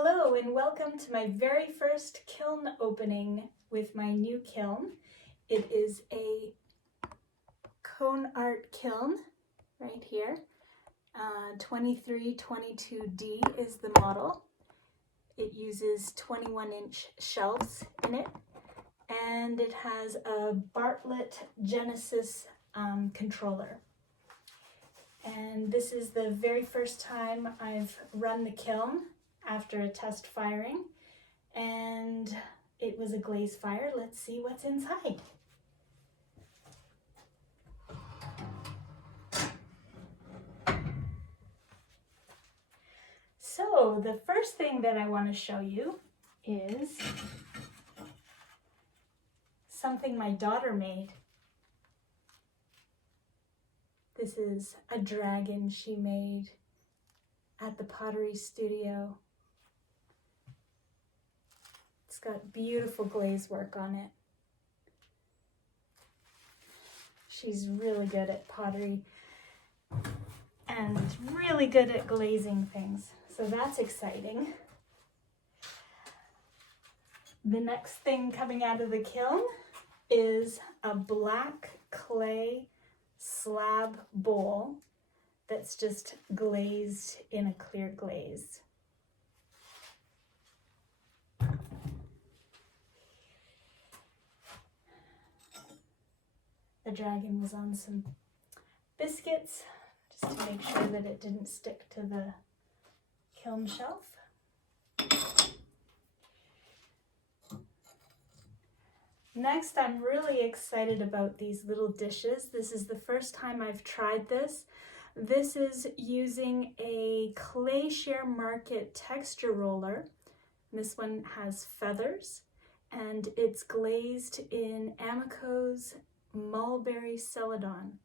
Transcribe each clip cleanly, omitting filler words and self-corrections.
Hello and welcome to my very first kiln opening with my new kiln. It is a cone art kiln right here. 2322D is the model. It uses 21-inch shelves in it, and it has a Bartlett Genesis controller. And this is the very first time I've run the kiln after a test firing, and it was a glaze fire. Let's see what's inside. So the first thing that I want to show you is something my daughter made. This is a dragon she made at the pottery studio. It's got beautiful glaze work on it. She's really good at pottery and really good at glazing things, so that's exciting. The next thing coming out of the kiln is a black clay slab bowl that's just glazed in a clear glaze. The dragon was on some biscuits just to make sure that it didn't stick to the kiln shelf. Next, I'm really excited about these little dishes. This is the first time I've tried this. This is using a Glaze Market texture roller. This one has feathers, and it's glazed in Amico's Mulberry Celadon.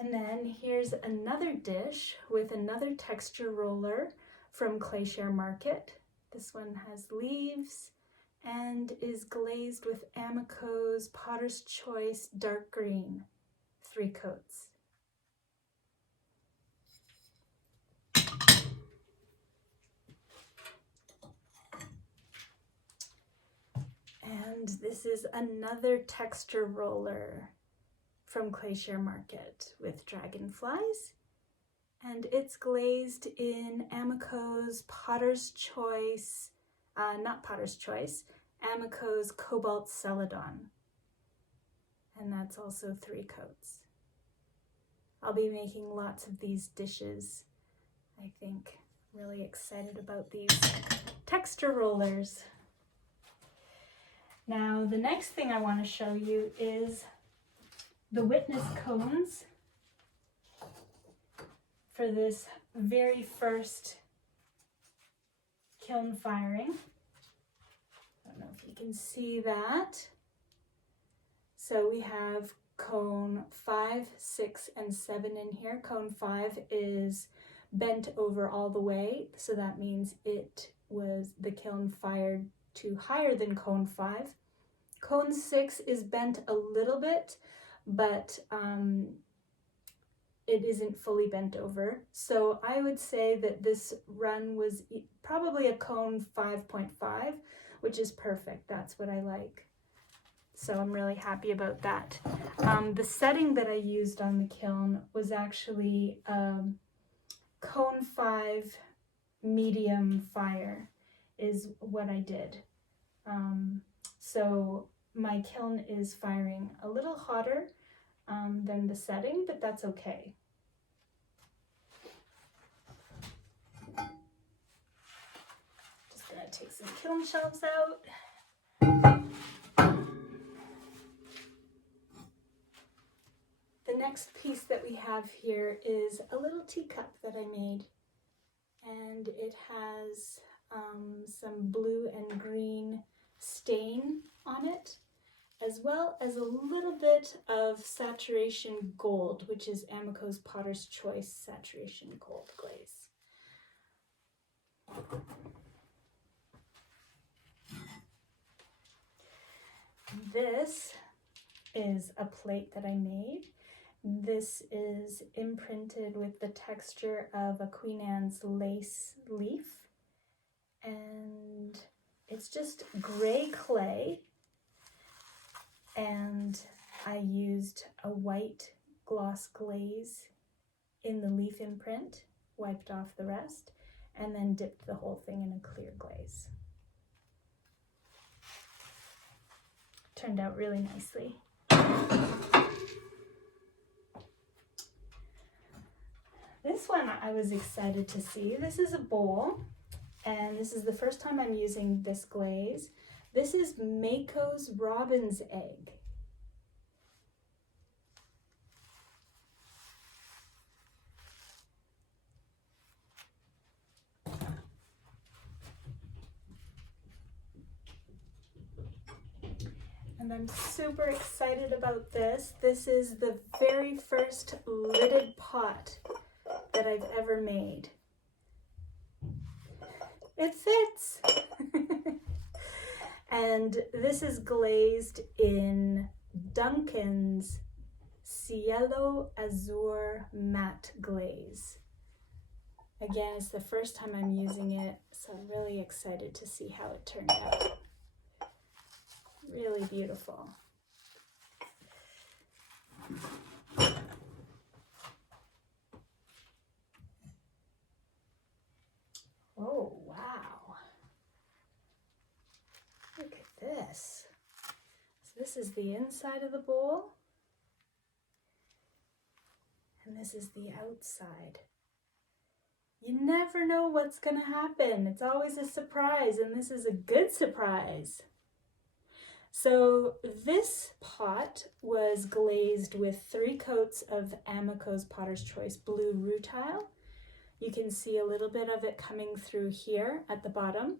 And then here's another dish with another texture roller from Glaze Market. This one has leaves and is glazed with Amico's Potter's Choice Dark Green, 3 coats. And this is another texture roller from Glaze Market with dragonflies, and it's glazed in Amico's Potter's Choice, Amico's Cobalt Celadon, and that's also 3 coats. I'll be making lots of these dishes, I think. Really excited about these texture rollers. Now, the next thing I want to show you is the witness cones for this very first kiln firing. I don't know if you can see that. So we have cone 5, 6, and 7 in here. Cone 5 is bent over all the way, so that means the kiln fired to higher than cone 5. Cone 6 is bent a little bit, but it isn't fully bent over. So I would say that this run was probably a cone 5.5, which is perfect. That's what I like. So I'm really happy about that. The setting that I used on the kiln was actually cone 5 medium fire is what I did. So my kiln is firing a little hotter than the setting, but that's okay. Just gonna take some kiln shelves out. The next piece that we have here is a little teacup that I made, and it has some blue and green stain on it, as well as a little bit of saturation gold, which is Amico's Potter's Choice saturation gold glaze. This is a plate that I made. This is imprinted with the texture of a Queen Anne's lace leaf, and it's just gray clay, and I used a white gloss glaze in the leaf imprint, wiped off the rest, and then dipped the whole thing in a clear glaze. Turned out really nicely. This one I was excited to see. This is a bowl, and this is the first time I'm using this glaze. This is Mako's Robin's Egg. And I'm super excited about this. This is the very first lidded pot that I've ever made. It fits! And this is glazed in Duncan's Cielo Azur matte glaze. Again, it's the first time I'm using it, so I'm really excited to see how it turned out. Really beautiful. Oh, wow. Look at this. So this is the inside of the bowl, and this is the outside. You never know what's going to happen. It's always a surprise, and this is a good surprise. So this pot was glazed with 3 coats of Amico's Potter's Choice blue rutile. You can see a little bit of it coming through here at the bottom.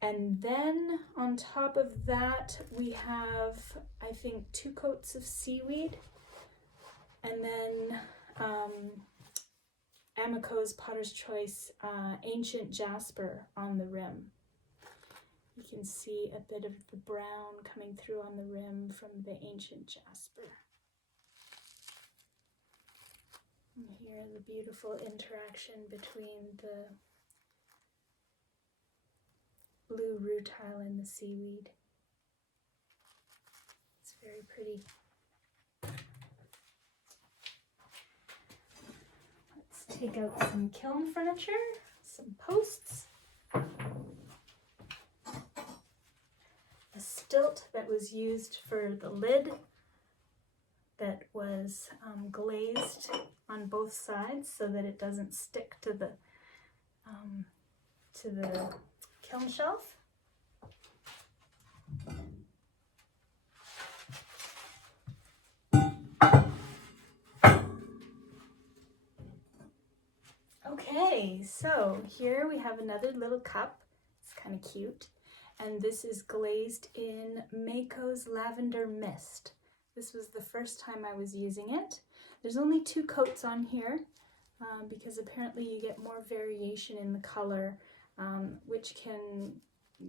And then on top of that, we have, I think, 2 coats of seaweed. And then Amico's Potter's Choice Ancient Jasper on the rim. You can see a bit of the brown coming through on the rim from the Ancient Jasper. And here the beautiful interaction between the blue rutile and the seaweed. It's very pretty. Let's take out some kiln furniture, some posts. A stilt that was used for the lid that was glazed on both sides so that it doesn't stick to the kiln shelf. Okay, so here we have another little cup. It's kind of cute. And this is glazed in Mako's Lavender Mist. This was the first time I was using it. There's only 2 coats on here because apparently you get more variation in the color, which can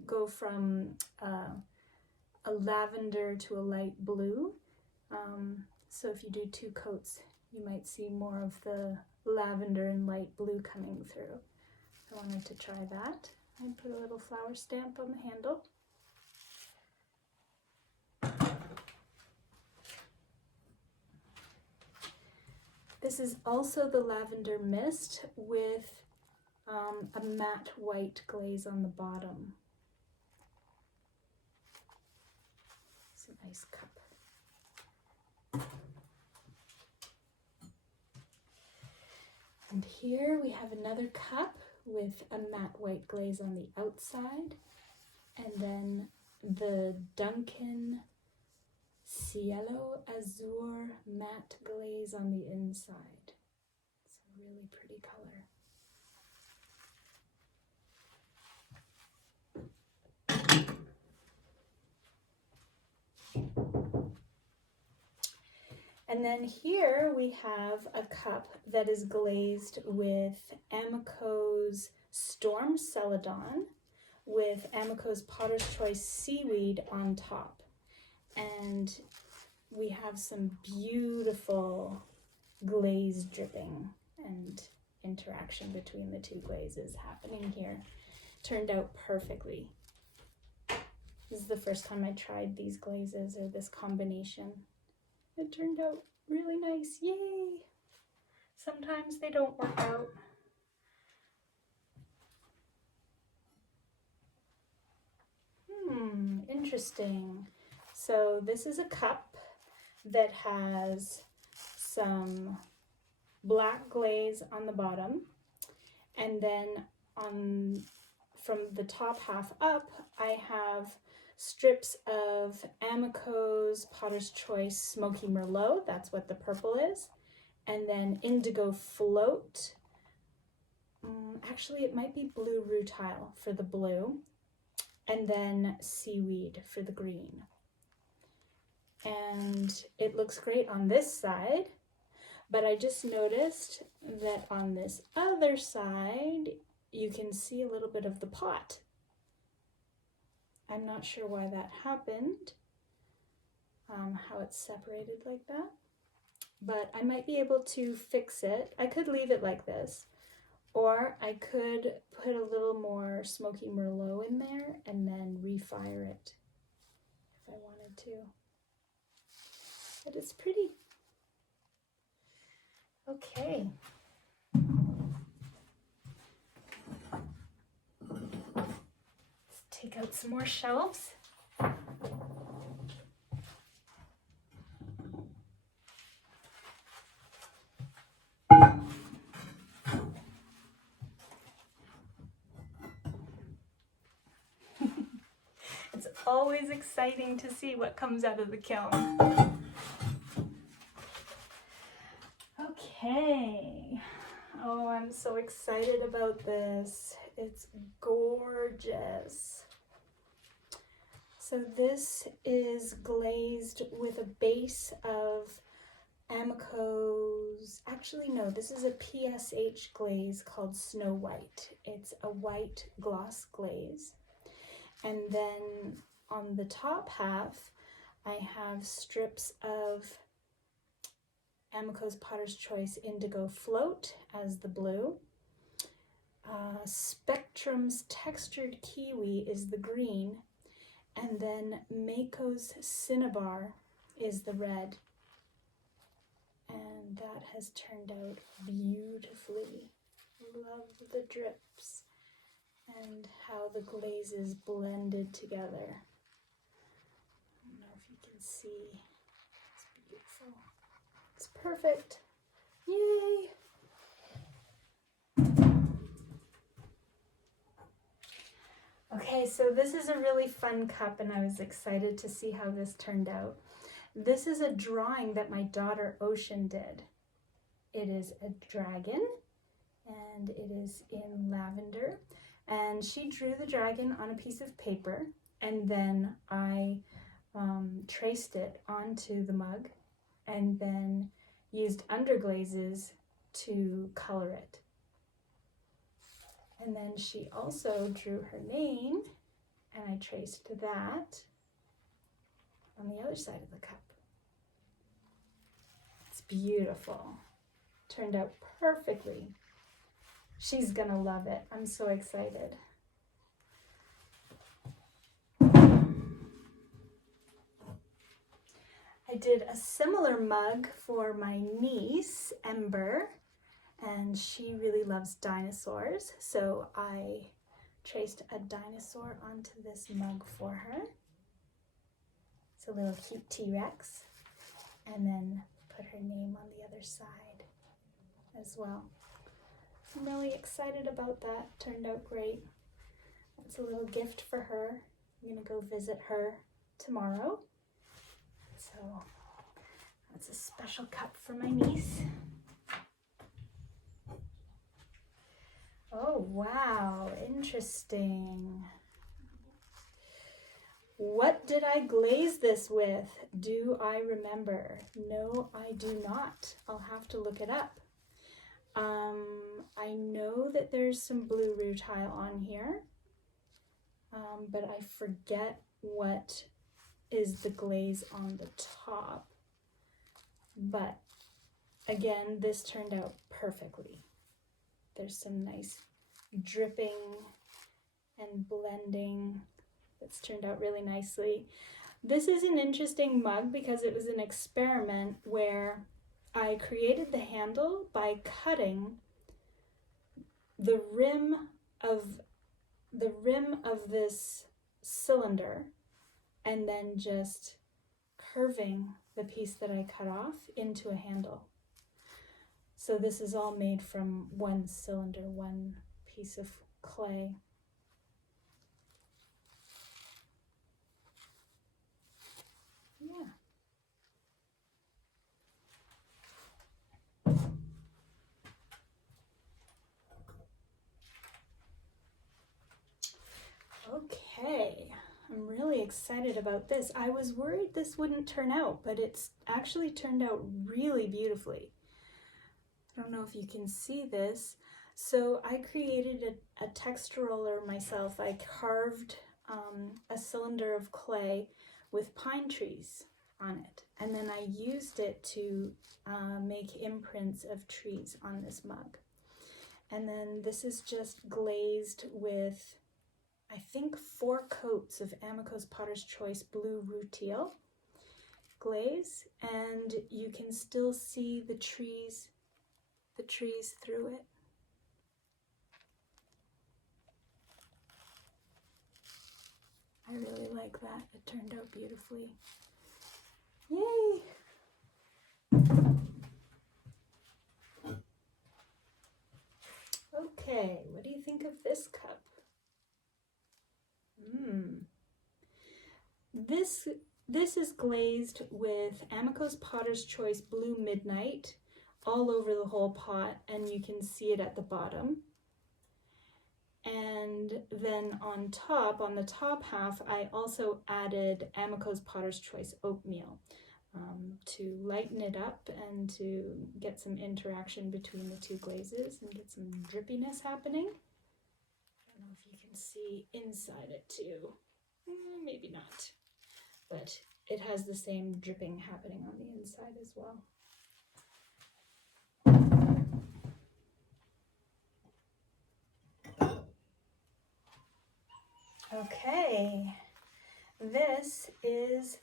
go from a lavender to a light blue. So if you do 2 coats, you might see more of the lavender and light blue coming through. I wanted to try that. I put a little flower stamp on the handle. This is also the Lavender Mist with a matte white glaze on the bottom. It's a nice cup. And here we have another cup with a matte white glaze on the outside, and then the Duncan Cielo Azur matte glaze on the inside. It's a really pretty color. And then here we have a cup that is glazed with Amico's Storm Celadon with Amico's Potter's Choice seaweed on top. And we have some beautiful glaze dripping and interaction between the two glazes happening here. Turned out perfectly. This is the first time I tried these glazes or this combination. It turned out really nice. Yay! Sometimes they don't work out. Interesting. So this is a cup that has some black glaze on the bottom, and then from the top half up I have strips of Amico's Potter's Choice Smoky Merlot, that's what the purple is, and then Indigo Float. Actually, it might be blue rutile for the blue, and then Seaweed for the green. And it looks great on this side, but I just noticed that on this other side, you can see a little bit of the pot. I'm not sure why that happened, how it's separated like that, but I might be able to fix it. I could leave it like this, or I could put a little more Smoky Merlot in there and then refire it if I wanted to. But it's pretty. Okay. Let's take out some more shelves. It's always exciting to see what comes out of the kiln. Okay. Oh, I'm so excited about this. It's gorgeous. So this is glazed with a base of Amico's, actually no, this is a PSH glaze called Snow White. It's a white gloss glaze. And then on the top half, I have strips of Amico's Potter's Choice Indigo Float as the blue. Spectrum's Textured Kiwi is the green. And then Mako's Cinnabar is the red. And that has turned out beautifully. Love the drips and how the glazes blended together. I don't know if you can see. It's beautiful. It's perfect. Yay! Okay, so this is a really fun cup and I was excited to see how this turned out. This is a drawing that my daughter Ocean did. It is a dragon and it is in lavender. And she drew the dragon on a piece of paper and then I traced it onto the mug and then used underglazes to color it. And then she also drew her name and I traced that on the other side of the cup. It's beautiful. Turned out perfectly. She's gonna love it. I'm so excited. I did a similar mug for my niece, Ember, and she really loves dinosaurs, so I traced a dinosaur onto this mug for her. It's a little cute T-Rex, and then put her name on the other side as well. I'm really excited about that. Turned out great. It's a little gift for her. I'm gonna go visit her tomorrow. So that's a special cup for my niece. Oh, wow, interesting. What did I glaze this with? Do I remember? No, I do not. I'll have to look it up. I know that there's some blue rutile on here, but I forget what is the glaze on the top. but again, this turned out perfectly. There's some nice dripping and blending that's turned out really nicely. This is an interesting mug because it was an experiment where I created the handle by cutting the rim of this cylinder and then just curving the piece that I cut off into a handle. So this is all made from one cylinder, one piece of clay. Yeah. Okay, I'm really excited about this. I was worried this wouldn't turn out, but it's actually turned out really beautifully. I don't know if you can see this. So I created a text roller myself. I carved a cylinder of clay with pine trees on it, and then I used it to make imprints of trees on this mug. And then this is just glazed with, I think, 4 coats of Amico's Potter's Choice Blue Rutile glaze, and you can still see the trees through it. I really like that. It turned out beautifully. Yay! Okay, what do you think of this cup? This is glazed with Amico's Potter's Choice Blue Midnight all over the whole pot, and you can see it at the bottom. And then on the top half, I also added Amico's Potter's Choice Oatmeal to lighten it up and to get some interaction between the two glazes and get some drippiness happening. I don't know if you can see inside it too. Maybe not, but it has the same dripping happening on the inside as well. Okay, this is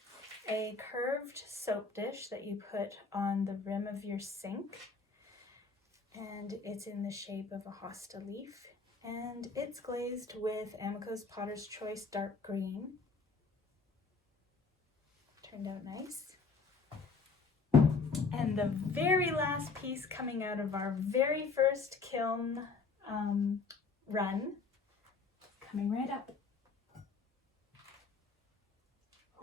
a curved soap dish that you put on the rim of your sink, and it's in the shape of a hosta leaf, and it's glazed with Amico's Potter's Choice Dark Green. Turned out nice. And the very last piece coming out of our very first kiln run, coming right up.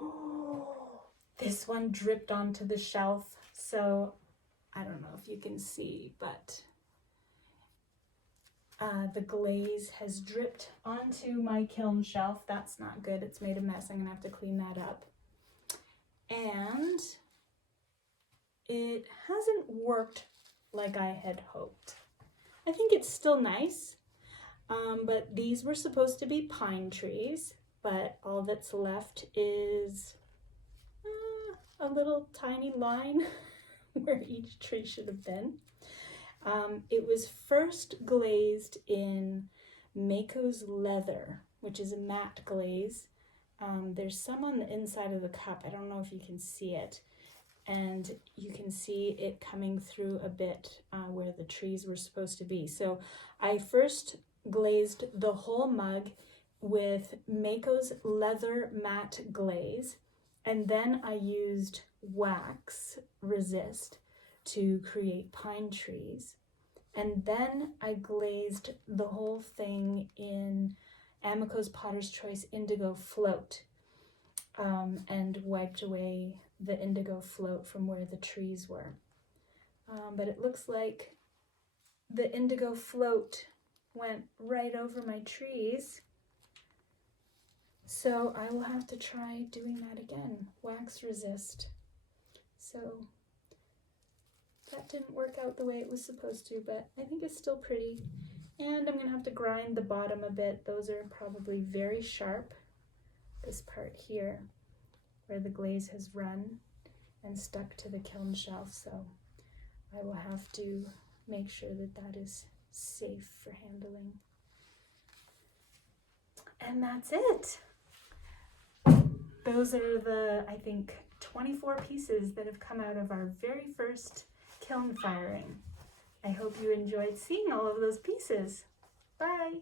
Oh, this one dripped onto the shelf, so I don't know if you can see, but the glaze has dripped onto my kiln shelf. That's not good. It's made a mess. I'm gonna have to clean that up. And it hasn't worked like I had hoped. I think it's still nice, but these were supposed to be pine trees, but all that's left is a little tiny line where each tree should have been. It was first glazed in Mako's Leather, which is a matte glaze. There's some on the inside of the cup. I don't know if you can see it. And you can see it coming through a bit where the trees were supposed to be. So I first glazed the whole mug with Mako's Leather Matte Glaze, and then I used wax resist to create pine trees. And then I glazed the whole thing in Amico's Potter's Choice Indigo Float and wiped away the indigo float from where the trees were. But it looks like the indigo float went right over my trees. So I will have to try doing that again, wax resist. So that didn't work out the way it was supposed to, but I think it's still pretty. And I'm gonna have to grind the bottom a bit. Those are probably very sharp, this part here, where the glaze has run. and stuck to the kiln shelf, so I will have to make sure that that is safe for handling. And that's it. Those are the, I think, 24 pieces that have come out of our very first kiln firing. I hope you enjoyed seeing all of those pieces. Bye!